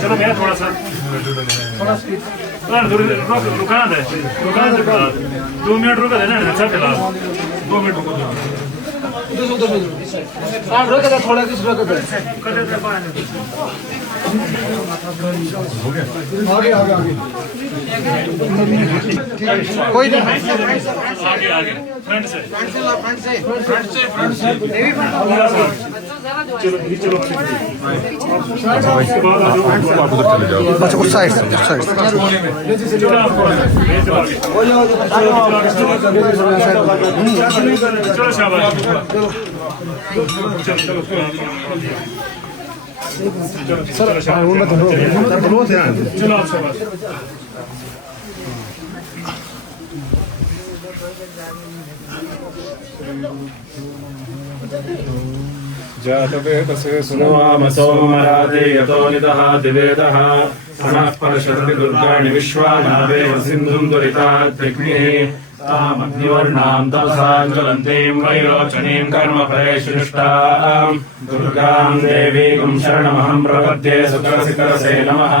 चलो भैया थोड़ा सा रुका दे 2 मिनट रुका देना अच्छा फिलहाल 2 मिनट रुको थोड़ा किस रोक दे आगे आगे आगे कोई नहीं आगे आगे फ्रंट से चलो चलो अच्छा उस साइड से चलो शाबाश चलो चलो शाबाश जातवेदसे सुनवामसोमराजे यतो नितः दिवेदः सनः परशरति दुर्गाणि विश्वानावेव सिन्धुं दुरिताद्विग्निः तामग्निवर्णां तपसां ज्वलन्तीं वैरोचनीं कर्मफलेषु दुर्गां देवीं शरणमहं प्रपद्ये सुतरसितरसे नमः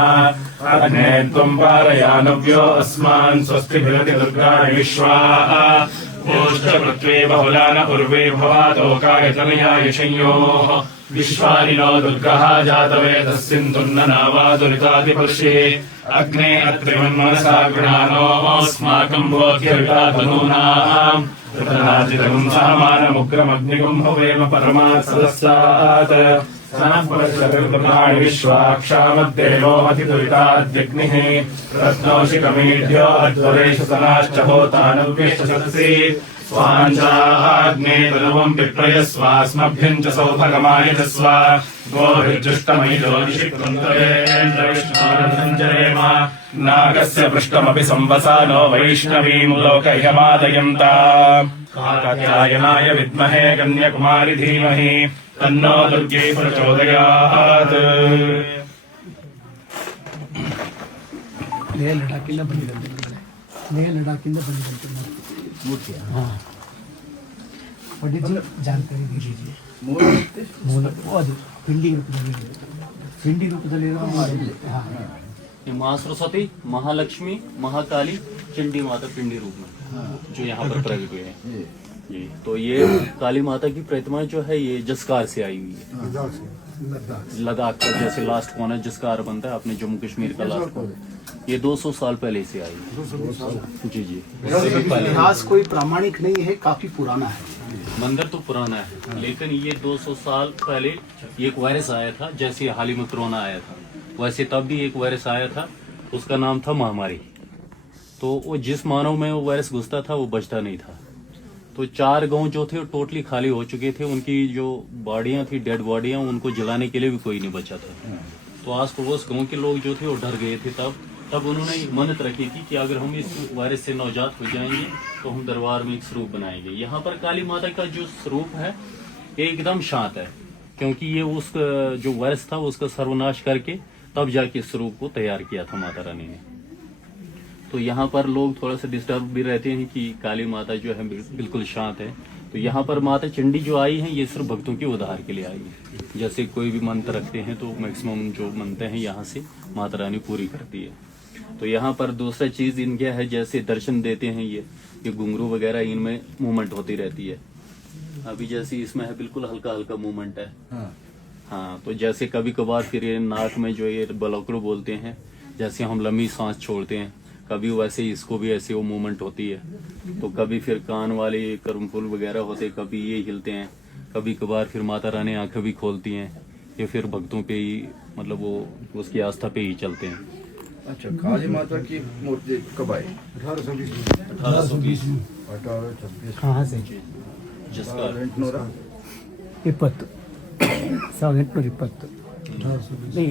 अग्ने त्वं पारयानव्यो अस्मान् स्वस्तिभिरति दुर्गाणि विश्वा ओष्ठपृथ्वी बहुलान उर्वे भवातोकाय तनयाय शंयोः विश्वानिनो दुर्गः जातवेदः सिन्धुर्ननावादुरितादिपर्षे अग्ने अत्रिमन्मनसा गृणानोऽस्माकं बोध्यवितातनूनां कृतराजितगुं सहमानमुग्रमग्निगुं हुवेम परमात् सदस्यात् सनः परशरति विश्वाक्षामद्देवोऽतिदुरिताद्यग्निः रत्नौषिकमेढ्यो अध्वरेषु सनाश्च होतानव्यश्च सदसि स्वाञ्चाग्ने तनुवं विप्रयस्वास्मभ्यं च सौभगमायजस्व गोभिर्जुष्टमयि ज्योतिषिकृन्तवेन्द्रविष्णोरसञ्चरेम नागस्य पृष्ठमपि संवसानो वैष्णवीं लोकह्यमादयन्ता कात्यायनाय विद्महे कन्याकुमारी धीमहि तन्नो दुर्गे प्रचोदयात् लेह लडाखिंದ ಬಂದಿರಂತೆ ಮೂರ್ತಿ हाँ पंडित जी जानकारी दीजिए ಮೂಲ ಅದು ಪಿಂಡಿ ರೂಪದಲ್ಲಿ ये महासरस्वती महालक्ष्मी महाकाली चंडी माता पिंडी रूप में जो यहाँ पर प्रकट हुए हैं जी। तो ये काली माता की प्रतिमाएं जो है ये जसकार से आई हुई है, लद्दाख का जैसे लास्ट कौन है जसकार बनता है अपने जम्मू कश्मीर का लास्ट कौन, ये 200 साल पहले से आई है। जी जी इतिहास कोई प्रामाणिक नहीं है, काफी पुराना है। मंदिर तो पुराना है लेकिन ये 200 साल पहले एक वायरस आया था, जैसे हाल ही में कोरोना आया था वैसे तब भी एक वायरस आया था, उसका नाम था महामारी। तो वो जिस मानव में वो वायरस घुसता था वो बचता नहीं था। तो 4 गांव जो थे वो टोटली खाली हो चुके थे, उनकी जो बॉडियां थी डेड बॉडियां उनको जलाने के लिए भी कोई नहीं बचा था। तो आस पड़ोस गांव के लोग जो थे वो डर गए थे। तब उन्होंने एक मन्नत रखी थी कि अगर हम इस वायरस से नवजात हो जाएंगे तो हम दरबार में एक स्वरूप बनाएंगे। यहाँ पर काली माता का जो स्वरूप है ये एकदम शांत है, क्योंकि ये उस जो वायरस था उसका सर्वनाश करके तब जाके स्वरूप को तैयार किया था माता रानी ने। तो यहाँ पर लोग थोड़ा सा डिस्टर्ब भी रहते हैं कि काली माता जो है बिल्कुल शांत है। तो यहाँ पर माता चंडी जो आई है ये सिर्फ भक्तों के उद्धार के लिए आई है। जैसे कोई भी मंत्र रखते हैं तो मैक्सिमम जो मनते हैं यहाँ से माता रानी पूरी करती है। तो यहाँ पर दूसरा चीज इनके है, जैसे दर्शन देते हैं ये घुंघरू वगैरह इनमें मूवमेंट होती रहती है। अभी जैसे इसमें है बिल्कुल हल्का हल्का मूवमेंट है। हाँ तो जैसे कभी कभार फिर ये नाक में जो ये बलौकड़ू बोलते हैं, जैसे हम लंबी सांस छोड़ते हैं कभी वैसे इसको भी ऐसे वो मूवमेंट होती है। तो कभी फिर कान वाले कर्मफूल वगैरह होते, कभी ये हिलते हैं, कभी कभार फिर माता रानी आंखें भी खोलती हैं। ये फिर भक्तों पे ही मतलब वो उसकी आस्था पे ही चलते हैं। अच्छा, काली माता की मूर्ति कब आई? 1820 कहाँ से? जसकार 1820 नहीं,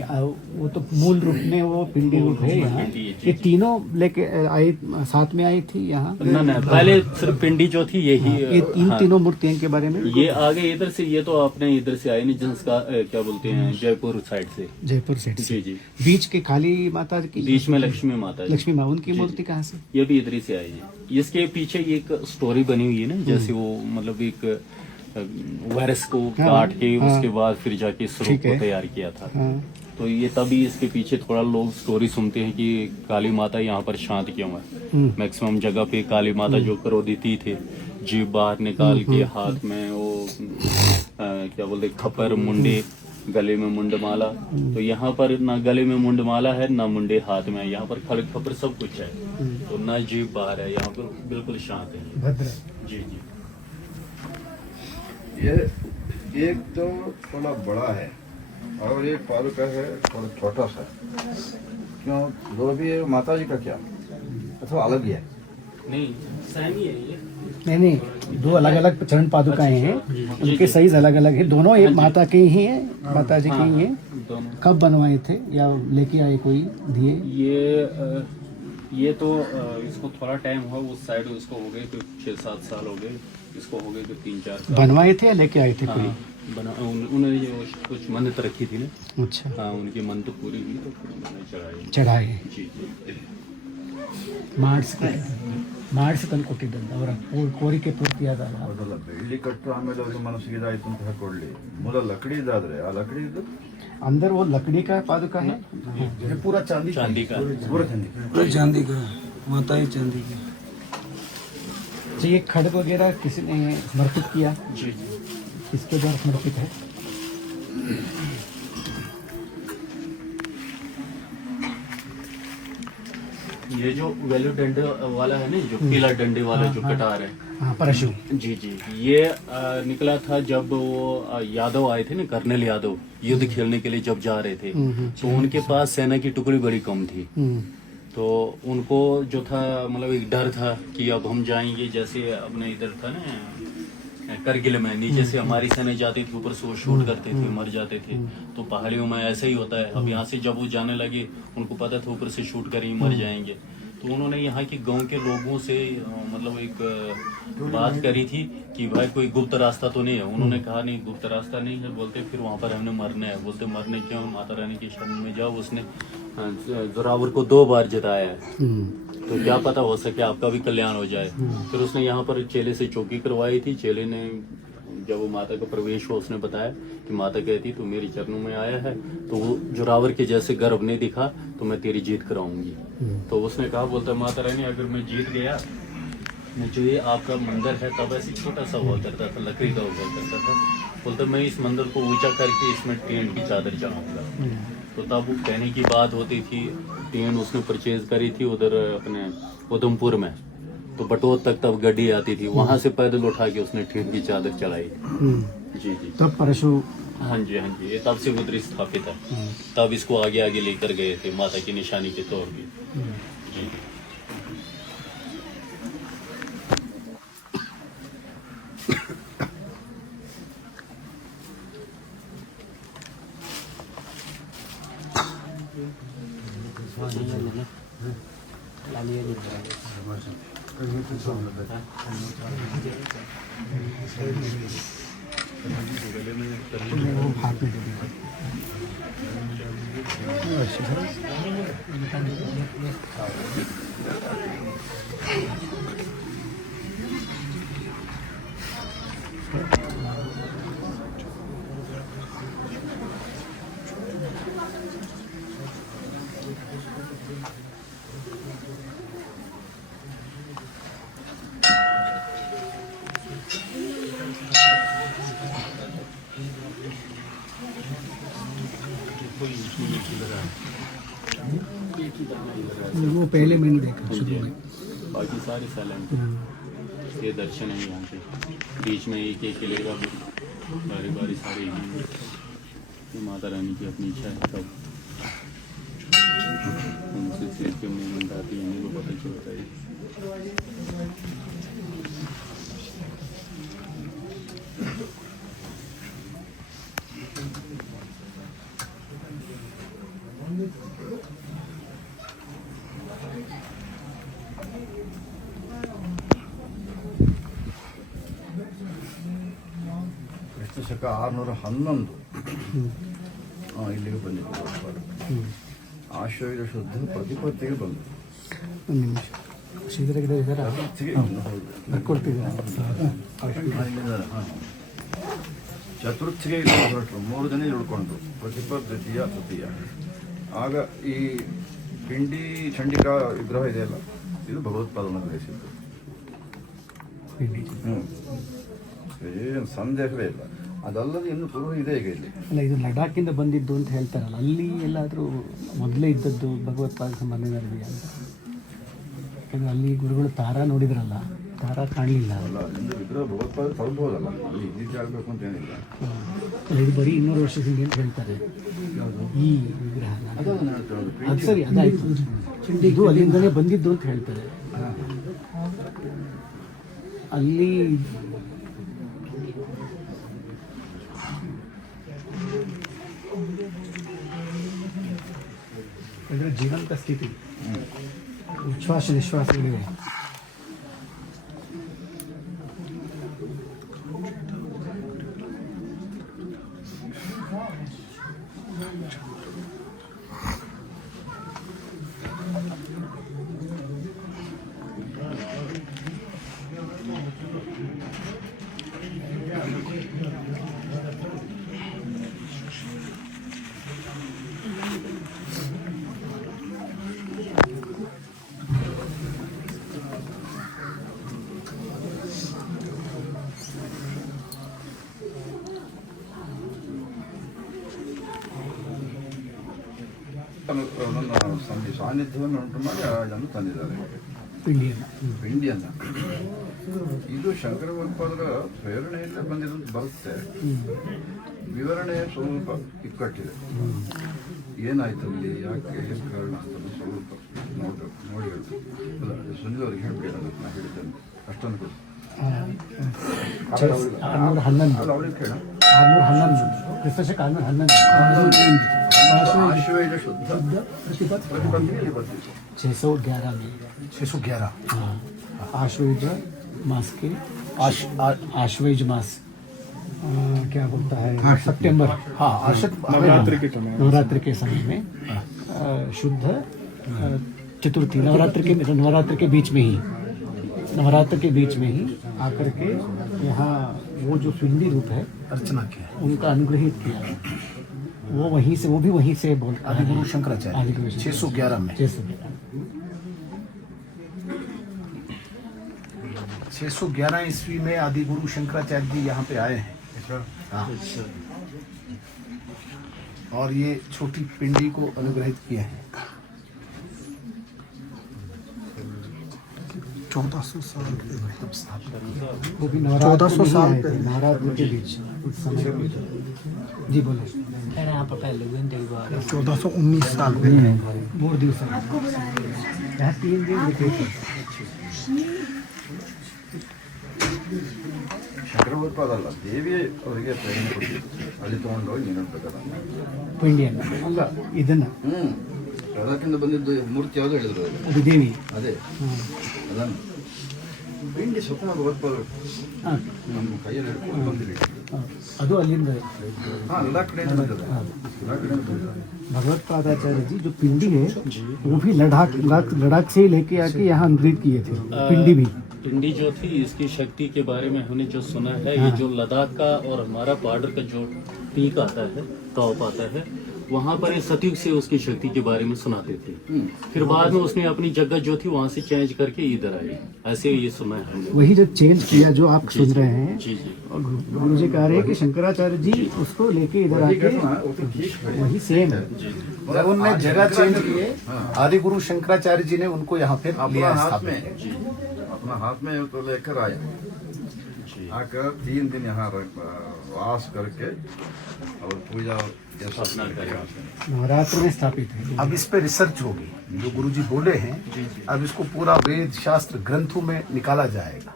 वो तो मूल रूप में वो पिंडी रूप है यहाँ। ये तीनों लेके आई, साथ में आई थी यहाँ। ना पहले सिर्फ पिंडी जो थी यही। ये तीनों मूर्तियों के बारे में ये आगे इधर से, ये तो आपने इधर से आए नहीं, जिसका क्या बोलते हैं जयपुर साइड से। जयपुर साइड से जी। बीच के काली माता की, बीच में लक्ष्मी माता। लक्ष्मी माँ, उनकी मूर्ति कहाँ से? ये भी इधर ही से आई है। इसके पीछे एक स्टोरी बनी हुई है ना, जैसे वो मतलब एक वायरस को हाँ, काट के हाँ। उसके बाद फिर जाके स्वरूप ठीक को है। तैयार किया था। हाँ तो ये तभी इसके पीछे थोड़ा लोग स्टोरी सुनते हैं कि काली माता यहाँ पर शांत क्यों है। मैक्सिमम जगह पे काली माता जो क्रोधित थे, जीभ बाहर निकाल के हाथ में वो क्या बोलते खपर मुंडे, गले में मुंडमाला। तो यहाँ पर ना गले में मुंडमाला है ना मुंडे हाथ में है, यहाँ पर खड़ खपर सब कुछ है। तो ना जीभ बाहर है, यहाँ पर बिल्कुल शांत है। भद्र जी जी। ये एक तो थोड़ा बड़ा है और एक पादुका है थोड़ा छोटा सा। क्यों दो भी है माता जी का क्या अथवा अलग ही है? नहीं सेम ही है ये। नहीं दो अलग अलग चरण पादुकाएं हैं, उनके साइज अलग अलग है। दोनों एक माता के ही हैं, माता जी की ही हैं। दोनों कब बनवाए थे या लेके आए कोई दिए? ये तो इसको थोड़ा टाइम हुआ, उस साइड इसको हो गए तो 6-7 साल हो गए, इसको हो गए तो 3-4 साल। बनवाए थे या लेके आए थे कोई? उन्होंने ये कुछ मन्नत रखी थी ना। अच्छा हाँ, उनकी मन्नत पूरी हुई तो फिर उन्होंने चढ़ाई। चढ़ाए जी जी। ಮಾಡಿಸಿ ತಂದು ಕೊಟ್ಟಿದ್ದಂತ ಅವರ ಕೋರಿಕೆ ಪೂರ್ತಿಯಾದಾಗ. ಅದಲ್ಲ ಬೆಳ್ಳಿ ಕಟ್ಟು ಆಮೇಲೆ ಅವ್ರಿಗೆ ಮನಸ್ಸಿಗೆ ಇದಾಯ್ತು ಅಂತ ಹಾಕೊಳ್ಳಿ, ಮೂಲ ಲಕಡಿ ಇದಾದ್ರೆ ಆ ಲಕಡಿ ಇದು अंदर वो लकड़ी का पादुका है, ये पूरा चांदी चांदी का पूरा चांदी पूरा चांदी का, माता ही चांदी की। तो ये खड्ग वगैरह किसी ने समर्पित किया? जी जी। किसके द्वारा समर्पित है? ये जो वैल्यू डंडे वाला है ना, जो पीला डंडे वाला जो कटार है, हाँ परशु। जी जी। ये निकला था जब वो यादव आए थे ना, कर्नल यादव युद्ध खेलने के लिए जब जा रहे थे, तो उनके पास सेना की टुकड़ी बड़ी कम थी। तो उनको जो था मतलब एक डर था कि अब हम जाएंगे, जैसे अपने इधर था ना करगिल में, नीचे से हमारी सेना जाती थी, ऊपर से वो शूट करते थे, मर जाते थे। तो पहाड़ियों में ऐसा ही होता है। अब यहाँ से जब वो जाने लगे, उनको पता था ऊपर से शूट करेंगे, मर जाएंगे। तो उन्होंने यहाँ के गांव के लोगों से मतलब एक बात करी थी कि भाई कोई गुप्त रास्ता तो नहीं है। उन्होंने कहा नहीं गुप्त रास्ता नहीं है। बोलते फिर वहाँ पर हमने मरना है। बोलते मरने क्यों, माता रानी के शरण में जाओ। उसने जोरावर को 2 बार जिताया है, तो क्या पता हो सके आपका भी कल्याण हो जाए। फिर उसने यहाँ पर चेले से चौकी करवाई थी। चेले ने जब वो माता का प्रवेश हुआ, उसने बताया कि माता कहती तू मेरी चरणों में आया है, तो वो जोरावर के जैसे गर्भ नहीं दिखा तो मैं तेरी जीत कराऊंगी। तो उसने कहा, बोलता माता रानी अगर मैं जीत गया, जो ये आपका मंदिर है तब ऐसे छोटा सा हुआ करता था, लकड़ी का हुआ करता था। बोलता मैं इस मंदिर को ऊंचा करके इसमें टेंट की चादर चढ़ाऊंगा। तो तब वो कहने की बात होती थी, टेंट उसने परचेज करी थी उधर अपने उधमपुर में। तो बटोत तक तब गड्डी आती थी, वहां से पैदल उठा के उसने टेंट की चादर चढ़ाई। जी जी। तब परशु। हाँ जी हाँ जी। ये तब से उधर स्थापित है। तब इसको आगे आगे लेकर गए थे माता की निशानी के तौर पे। जी। वो हाथ में दे दिया। वो पहले मैंने देखा शुरू में। बाकी सारे साइलेंट ये दर्शन है यहाँ पे। बीच में एक एक किले का बारी बारी सारे हैं। ये माता रानी की अपनी इच्छा है, तब उनसे सिर के मूवमेंट आती है, इन्हीं को पता चलता है। ಶಕ 611 ಇಲ್ಲಿಗೆ ಬಂದಿತ್ತು. ಆಶ್ವಯುಜ ಶುದ್ಧ ಪ್ರತಿಪತ್ತಿಗೆ ಬಂದು ಒಂದು ನಿಮಿಷ ಶ್ರೀಧರ ಬರ್ಕೊಳ್ತಿದ್ದೆ. ಚತುರ್ಥಿಗೆ ಹೊರಟರು 3 ದಿನ ಉಳ್ಕೊಂಡ್ರು, ಪ್ರತಿಪದ ದ್ವಿತೀಯ ತೃತೀಯ. ಆಗ ಈ ಪಿಂಡಿ ಚಂಡಿಕಾ ವಿಗ್ರಹ ಇದೆಯಲ್ಲ, ಇದು ಭಗವತ್ಪಾದನ ಗ್ರಹಿಸಿದ್ದು. ಏನು ಸಂದೇಹವೇ ಇಲ್ಲ. ಅದಲ್ಲದೆ ಇನ್ನು ಪೂರ್ವ ಇದೆ ಈಗ ಇಲ್ಲಿ. ಅಲ್ಲ, ಇದು ಲಡಾಖಿಂದ ಬಂದಿದ್ದು ಅಂತ ಹೇಳ್ತಾರಲ್ಲ, ಅಲ್ಲಿ ಎಲ್ಲಾದರೂ ಮೊದಲೇ ಇದ್ದದ್ದು ಭಗವತ್ಪಾದ ಸಂಬಂಧವಿದೆಯಾ ಅಂತ? ಯಾಕಂದರೆ ಅಲ್ಲಿ ಗುರುಗಳು ತಾರಾ ನೋಡಿದ್ರಲ್ಲ, ತಾರಾ ಕಾಣಲಿಲ್ಲ. ಅಲ್ಲ, ಇನ್ನು ವಿಗ್ರಹ ಭಗವತ್ಪಾದ ತಲುಪಬಹುದಲ್ಲ, ಅಲ್ಲಿ ಇದ್ದಿದ್ದು ಆಗಬೇಕು ಅಂತ ಏನಿಲ್ಲ. ಇದು ಬರೀ 200 ವರ್ಷದ ಹಿಂದೆ ಅಂತ ಹೇಳ್ತಾರೆ ಈ ವಿಗ್ರಹ. ಅದನ್ನು ಹೇಳ್ತಾರೆ. ಅದು ಸರಿ, ಅದಾಯಿತು. ಇದು ಅಲ್ಲಿಂದಲೇ ಬಂದಿದ್ದು ಅಂತ ಹೇಳ್ತಾರೆ. ಅಲ್ಲಿ ಅಂದರೆ ಜೀವಂತ ಸ್ಥಿತಿ, ಉಚ್ಛ್ವಾಸ ನಿಶ್ವಾಸಗಳಿವೆ. ನನ್ನ ಸಾನ್ನಿಧ್ಯವನ್ನು ಉಂಟು ಮಾಡಿ ಅದನ್ನು ತಂದಿದ್ದಾರೆ. ಪಿಂಡಿಯನ್ನು ಇದು ಶಂಕರ ಭಗವತ್ಪಾದರ ಪ್ರೇರಣೆಯಿಂದ ಬಂದಿದ್ದು ಬರುತ್ತೆ. ವಿವರಣೆ ಸ್ವಲ್ಪ ಇಕ್ಕಟ್ಟಿದೆ. ಏನಾಯ್ತು ಅಲ್ಲಿ, ಯಾಕೆ, ಏನು ಕಾರಣ ಅಂತ ಸ್ವಲ್ಪ ನೋಡಿ ಹೇಳ್ಬೇಕು. ಅಲ್ಲ, ಸುನಿಲ್ ಅವ್ರಿಗೆ ಹೇಳ್ಬಿಡಿ, ನಾನು ಹೇಳಿದ್ದೇನೆ ಅಷ್ಟೊಂದು ಕೊಡಿ. 611 ಅವ್ರಿಗೆ ಕೇಳ. 611 ಕ್ರಿಸ್ತಶಕ 611 ಆಶ್ವೇಜ ಶುದ್ಧ ಪ್ರತಿಪತ್ತಿಗೆ ಬರ್ತಿತ್ತು. 611 में 611 हाँ, आश्वेज मास के आश्वेज मास क्या बोलता है, सितंबर, हाँ, नवरात्रि के समय में शुद्ध चतुर्थी, नवरात्र के बीच में ही, नवरात्र के बीच में ही आकर के यहाँ वो जो पिंडी रूप है अर्चना किया, उनका अनुग्रहित किया. वो वहीं से, वो भी वहीं से बोलता है, आदिगुरु शंकराचार्य आदिगुरु 611 में 611 ईस्वी में आदिगुरु शंकराचार्य जी यहाँ पे आए हैं. हाँ. और ये छोटी पिंडी को अनुग्रहित किए हैं. 1400 साल तब स्थापना. वो भी नवरात्र 1400 साल में पहले. नवरात्र के बीच उस समय. जी बोलो. 1419 साल पहले. 3 ದಿವಸ यहाँ 3 दिन लिखे थे. ಶಂಕರ ಭಗವತ್ಪಾದ ಅಲ್ಲ, ದೇವಿ ಅವರಿಗೆ ಪ್ರೇರಣೆ ಕೊಟ್ಟಿದ್ದು. ಅಲ್ಲಿ ತೊಗೊಂಡೋಗಿ ನೀನು ಪ್ರಕಾರ ಪಿಂಡಿಯನ್ನು ಅಲ್ಲ, ಇದನ್ನ ಲಡಾಖಿಂದ ಬಂದಿದ್ದು ಮೂರ್ತಿ ಯಾವುದು ಹೇಳಿದ್ರು ಅವರು? ಅದು ದೇವಿ. ಅದೇ ಅದನ್ನು ಪಿಂಡಿ ಸ್ವತಃ ಭಗವತ್ಪಾದರು ಹಾಂ, ನಮ್ಮ ಕೈಯಲ್ಲಿ ಹಿಡ್ಕೊಂಡು ಬಂದಿಲ್ಲ. ಅದು ಅಲ್ಲಿಂದ हाँ, ಎಲ್ಲ ಕಡೆಯಿಂದ ಬಂದಿದೆ. ಎಲ್ಲ ಕಡೆಯಿಂದ ಬಂದಿದೆ. भगवत्पादाचार्य जी जो पिंडी है वो भी लद्दाख से ही लेके आके यहाँ अनुग्रहित किए थे. पिंडी भी पिंडी जो थी, इसकी शक्ति के बारे में हमने जो सुना है, ये जो लद्दाख का और हमारा बॉर्डर का जो पीक आता है, टॉप आता है, वहाँ पर ये सतयुग से उसकी शक्ति के बारे में सुनाते थे. फिर बाद में उसने अपनी जगह जो थी वहाँ से चेंज करके इधर आई, ऐसे ये सुना है हमने. वही जो चेंज किया जो आप सुन रहे हैं. जी जी. और गुरु जी कह रहे हैं कि शंकराचार्य जी उसको लेके इधर वही आके घटना, वो तो ठीक है। वही सेम है. जब उनने जगह चेंज किए, आदिगुरु शंकराचार्य जी ने उनको यहाँ पे अपना लिया हाथ स्थापित. में, अपना हाथ में तो लेकर आया. आकर 3 दिन यहाँ वास करके और पूजा जैसा नवरात्र में स्थापित है. अब इस पे रिसर्च होगी, जो गुरुजी बोले हैं. अब इसको पूरा वेद शास्त्र ग्रंथों में निकाला जाएगा.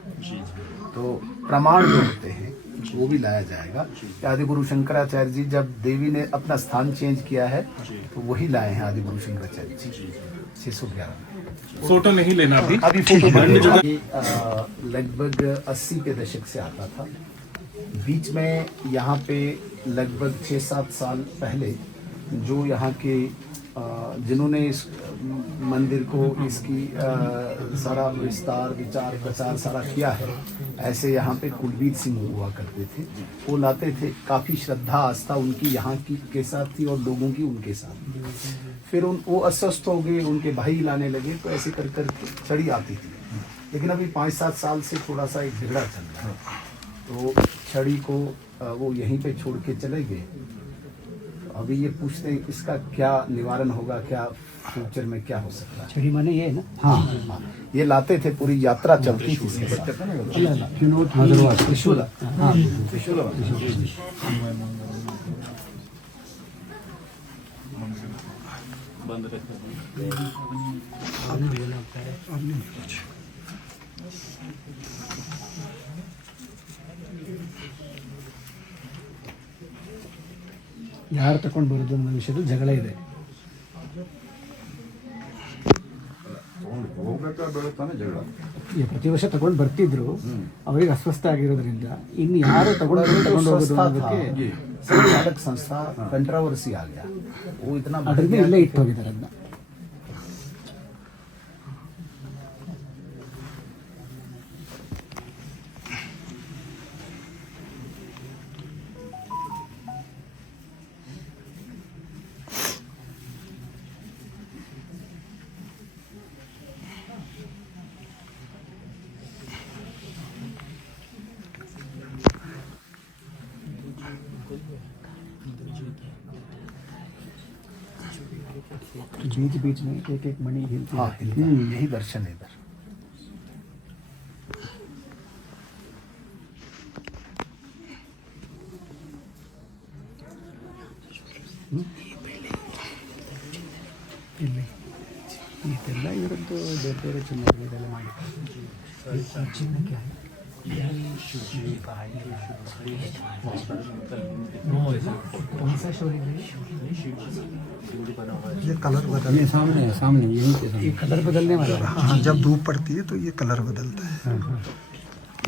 तो प्रमाण जो होते हैं वो भी लाया जाएगा. आदिगुरु शंकराचार्य जी जब देवी ने अपना स्थान चेंज किया है तो वही लाए हैं आदिगुरु शंकराचार्य जी 611 में. फोटो नहीं लेना अभी. अभी फोटो लगभग 80 के दशक से आता था. बीच में यहाँ पे लगभग 6-7 साल पहले जो यहाँ के जिन्होंने इस मंदिर को इसकी सारा विस्तार विचार प्रचार सारा किया है, ऐसे यहाँ पे कुलबीर सिंह हुआ करते थे। वो लाते थे, काफ़ी श्रद्धा आस्था उनकी यहाँ की के साथ थी और लोगों की उनके साथ। फिर वो अस्वस्थ हो गए, उनके भाई लाने लगे, तो ऐसे कर कर छड़ी आती थी। लेकिन अभी 5-7 साल से थोड़ा सा एक झगड़ा चल रहा है, तो छड़ी को वो यहीं पे छोड़ के चले गए। अभी ये पूछते हैं इसका क्या निवारण होगा, क्या फ्यूचर में क्या हो सकता है। छड़ी माने ये है ना? हाँ, हाँ, ये लाते थे, पूरी यात्रा चलती थी इसके साथ। त्रिशूल, हाँ, बंद रखना। ಯಾರು ತಗೊಂಡು ಬರೋದು ಅನ್ನೋ ವಿಷಯದಲ್ಲಿ ಜಗಳ ಇದೆ. ಹೋಗ್ಬೇಕಾದ್ರೆ ಜಗಳ. ಈ ಪ್ರತಿ ವರ್ಷ ತಗೊಂಡು ಬರ್ತಿದ್ರು, ಅವರಿಗೆ ಅಸ್ವಸ್ಥ ಆಗಿರೋದ್ರಿಂದ ಇನ್ನು ಯಾರು ತಗೊಂಡು ಹೋಗೋದು ಅನ್ನೋದಕ್ಕೆ संचालक संस्था कंट्रोवर्सी आ गया, वो इतना ಅದರಿಂದ ಇಲ್ಲೇ ಇಟ್ಟು ಹೋಗಿದ್ದಾರೆ ಅದನ್ನ. बीच बीच में एक एक मणि हिलती हाँ, रहती है। यही दर्शन है इधर। ಇಲ್ಲಿ ಇದೆಲ್ಲ ಇವರದ್ದು ಬೇರೆ ಬೇರೆ ಚಿನ್ನಗಳೆಲ್ಲ ಮಾಡಿದ್ದಾರೆ. ಚಿನ್ನ क्या है? कौन सा शोरूम है? ये कलर बदलने सामने है, सामने यहीं पे ये कलर बदलने वाला है। हाँ, जब धूप पड़ती है तो ये कलर बदलता है।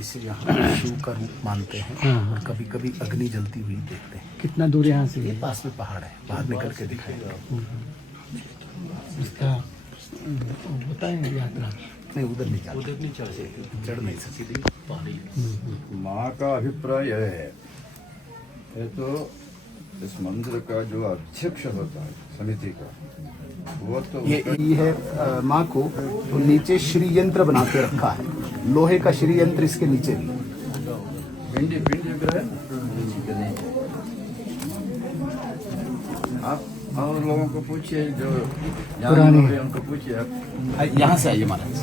इसे यहाँ शिव का रूप मानते हैं और कभी कभी अग्नि जलती हुई देखते हैं। कितना दूर यहाँ से? ये पास में पहाड़ है, बाहर निकल के दिखाएगा। इसका होता है यात्रा? नहीं, उधर नहीं जाते, चढ़ नहीं सकते। माँ का अभिप्राय है, ये तो इस मंदिर का जो अध्यक्ष होता है समिति का, वो तो ये है माँ को तो नीचे श्री यंत्र बना के रखा है, लोहे का श्री यंत्र इसके नीचे भी। पिंडी विग्रह है। आप और लोगों को पूछिए, जो पुराने उनको पूछिए आप। यहाँ से आइए महाराज।